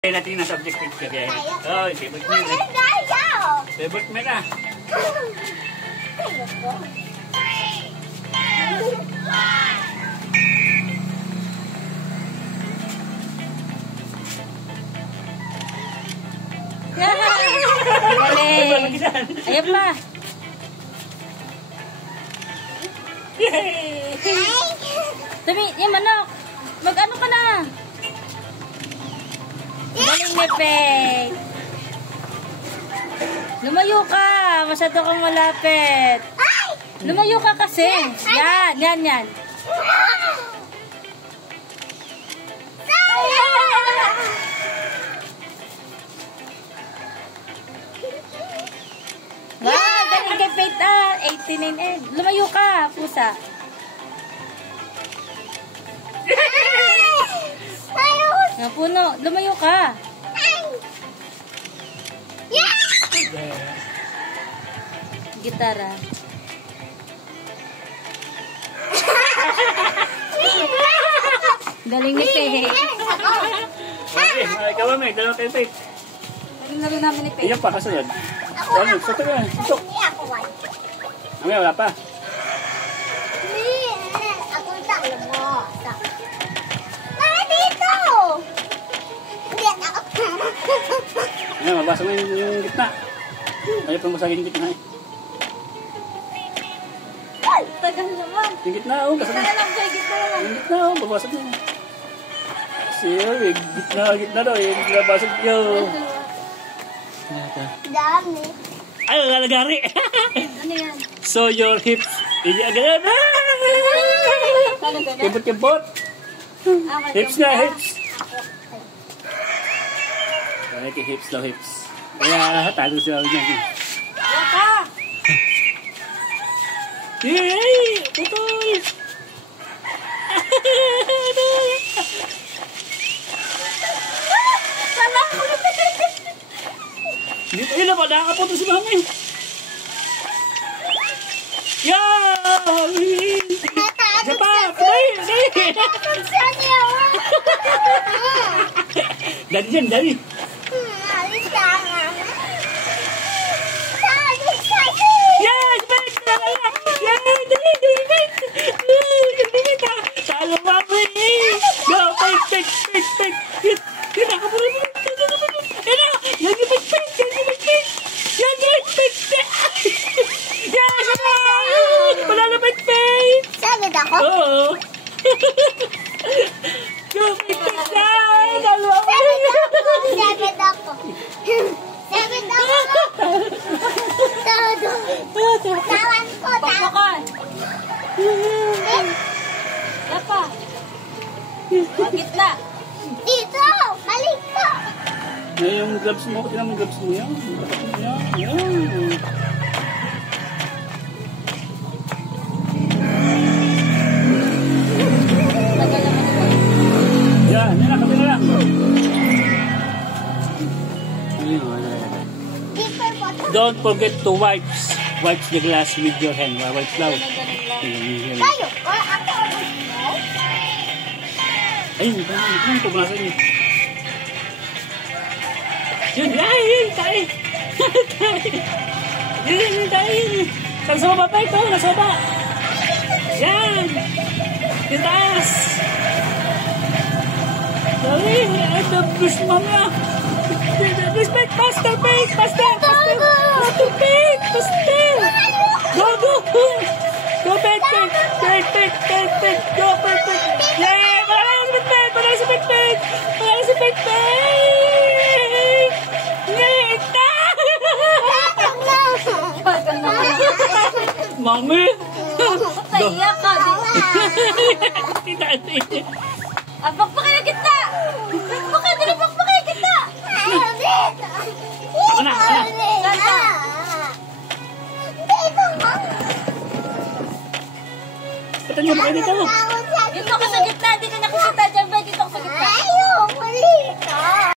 Kaya natin yung subject picture yan. Oh, favorite mo na. Favorite mo na. Galing. Ayan pa. Sabi, yung manok. Mag-ano ka na? Galing ni Peg. Lumayo ka. Masyado kang malapit. Lumayo ka kasi. Yan, yan, yan. Wow, galing kay Peg. 89. Lumayo ka, pusa. Puno, lumayo ka. Gitara. Galing ni Peg. Okay, ikaw may dalawa kay Peg. Galing na rin namin ni Peg. Iyan pa, kasunod. Ano, sutok yan, sutok. Ano, wala pa. Ayan, mabasa mo yung gitna. Ayaw pang masagin yung gitna eh. Tagal naman. Yung gitna oh, basa na. Yung gitna oh, babasag na. Sige, gitna daw, yung nabasag nyo. Dami. Ay, lalagari. Ano yan? So your hips. Hindi agad na. Kibot-kibot. Hips na, hips. Ay, hips daw, hips. Kaya, talo siya dyan. Waka! Yay! Putol! Dito yun na ba? Nakakaputo si mami. Yeah! Isa pa! Pray! Dari dyan, dari. Oo. Lapa. Bakit na? Dito! Balik po! Ngayon yung gloves mo, tingnan mo yung gloves mo yan. Yan. Yan na, kami na lang. Don't forget to wipes the glass with your hand. Wipes lang. Tayo! Ayun, ito punasan niyo. Yun, ay, tayo. Yun, tayo. Nasa baba pa ito, nasa baba. Yan. Yung taas. Dali, ito, push mo na. Respect, faster, Peg, faster. Faster, Peg, faster. Go. Go, Peg. Go, Peg. Yeah, Parang si Peg. Mami! Naiyak ka, di ba? Pakpakay na kita! Pakpakay na kita! Ako na! Dito! Patan niyo ba dito? Dito kasi